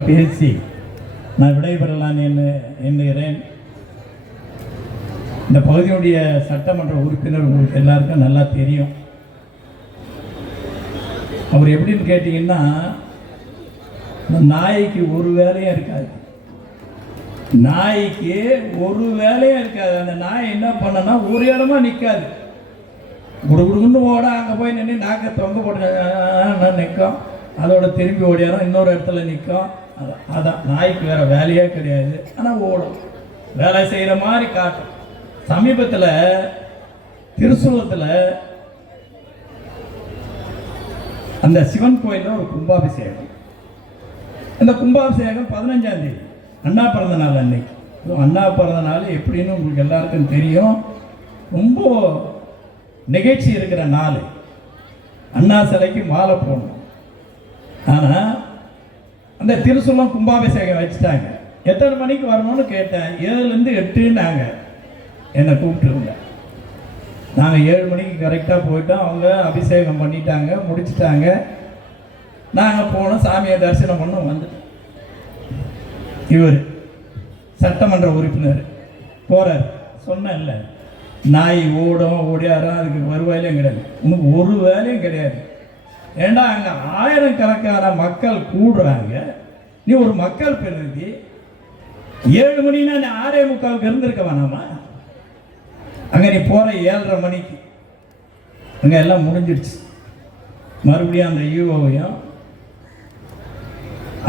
பேசி நான் விடைபெறலாம் எண்ணுகிறேன். இந்த பகுதியுடைய சட்டமன்ற உறுப்பினர் உங்களுக்கு எல்லாருக்கும் நல்லா தெரியும். அவர் எப்படின்னு கேட்டிங்கன்னா, நாய்க்கு ஒரு வேலையும் இருக்காது. நாய்க்கு ஒரு வேலையும் இருக்காது. அந்த நாய் என்ன பண்ணனா ஒரு இடமா நிற்காது. குடுகுடுன்னு ஓட அங்கே போய் நின்று நாக்கை தொங்க போட்டு நிற்கும். அதோட திரும்பி ஓடியாரும் இன்னொரு இடத்துல நிற்கும். அதான் நாய்க்கு வேறு வேலையே கிடையாது. ஆனால் ஓடும், வேலை செய்கிற மாதிரி காட்டும். சமீபத்தில் திருசூலத்தில் அந்த சிவன் கோயிலில் ஒரு கும்பாபிஷேகம். அந்த கும்பாபிஷேகம் 15ஆம் தேதி, அண்ணா பிறந்த நாள் அன்னைக்கு. அண்ணா பிறந்த நாள் எப்படின்னு உங்களுக்கு எல்லாருக்கும் தெரியும். ரொம்ப நிகழ்ச்சி இருக்கிற நாள். அண்ணா சிலைக்கு மாலை போடணும். ஆனால் அந்த திருசூலம் கும்பாபிஷேகம் வச்சுட்டாங்க. எத்தனை மணிக்கு வரணும்னு கேட்டேன். 7லேருந்து 8ன்னாங்க. என்னை கூப்பிட்டுருங்க. நாங்கள் 7 மணிக்கு கரெக்டாக போயிட்டோம். அவங்க அபிஷேகம் பண்ணிட்டாங்க, முடிச்சுட்டாங்க. நாங்கள் போனோம், சாமியை தரிசனம் பண்ணோம், வந்துட்டோம். இவர் சட்டமன்ற உறுப்பினர் போகிறார். சொன்னேன் இல்லை, நாய் ஓடும் ஓடியாரும் அதுக்கு வருவாயிலையும் கிடையாது. உனக்கு ஒரு வேலையும் கிடையாது. ஏண்டா அங்கே ஆயிரக்கணக்கான மக்கள் கூடுறாங்க. நீ ஒரு மக்கள் பிரதிநிதி. 7 மணினா நீ 6:45 இருந்திருக்க வேணாமா? அங்கே நீ போகிற 7:30 மணிக்கு அங்கே எல்லாம் முடிஞ்சிடுச்சு. மறுபடியும் அந்த யூஓவையும்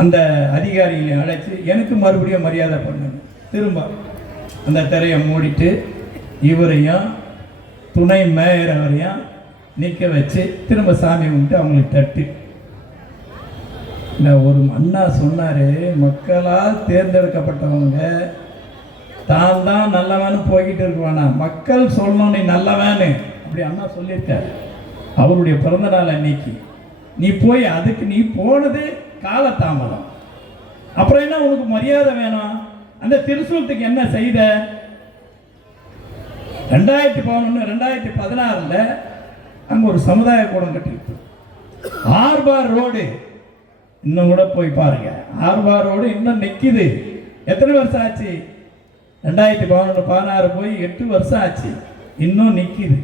அந்த அதிகாரிகளையும் அழைச்சி எனக்கு மறுபடியும் மரியாதை பண்ணணும். திரும்ப அந்த திரையை மூடிட்டு இவரையும் துணை மேயர் அவரையும் நிற்க வச்சு திரும்ப சாமி கும்பிட்டு அவங்களுக்கு தட்டு. இந்த ஒரு அண்ணா சொன்னார், மக்களால் தேர்ந்தெடுக்கப்பட்டவங்க தான் தான் நல்லவன்னு போய்கிட்டு இருக்குவானா, மக்கள் சொல்லணும் நீ நல்லவன்னு. அப்படி அண்ணா சொல்லியிருக்காரு அவருடைய பிறந்த நாள் அன்னைக்கு. நீ போய் அதுக்கு நீ போனது காலதாமதம். அப்புறம் என்ன உனக்கு மரியாதை வேணும்? அந்த திருசூலத்துக்கு என்ன செய்த? 2011 2016 அங்கே ஒரு சமுதாய கூடம் கட்டிருக்கு. ஆர்பார் ரோடு இன்னும் கூட போய் பாருங்க. ஆர்பார் ரோடு இன்னும் நிற்கிது. எத்தனை வருஷம் ஆச்சு? 2011 16 போய் 8 வருஷம் ஆச்சு, இன்னும் நிற்கிது.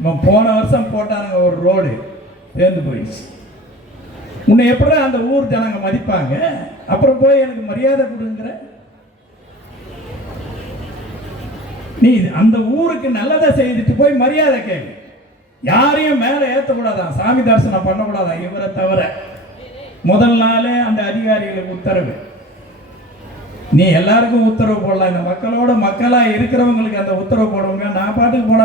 இவன் போன வருஷம் போட்டாங்க ஒரு ரோடு, சேர்ந்து போயிடுச்சு. உன்னை எப்படி அந்த ஊர் ஜனங்க மதிப்பாங்க? அப்புறம் போய் எனக்கு மரியாதை கொடுங்கிற நீ அந்த ஊருக்கு நல்லதை செய்துட்டு போய் மரியாதை கேள்வி. யாரையும் மேலே ஏற்றக்கூடாதான், சாமி தரிசனம் பண்ணக்கூடாதான் இவரை தவிர. முதல் நாளே அந்த அதிகாரிகளுக்கு உத்தரவு. நீ எல்லாருக்கும் உத்தரவு போடலாம். இந்த மக்களோட மக்களாக இருக்கிறவங்களுக்கு அந்த உத்தரவு போடுவாங்க. நான் பாட்டுக்கு போட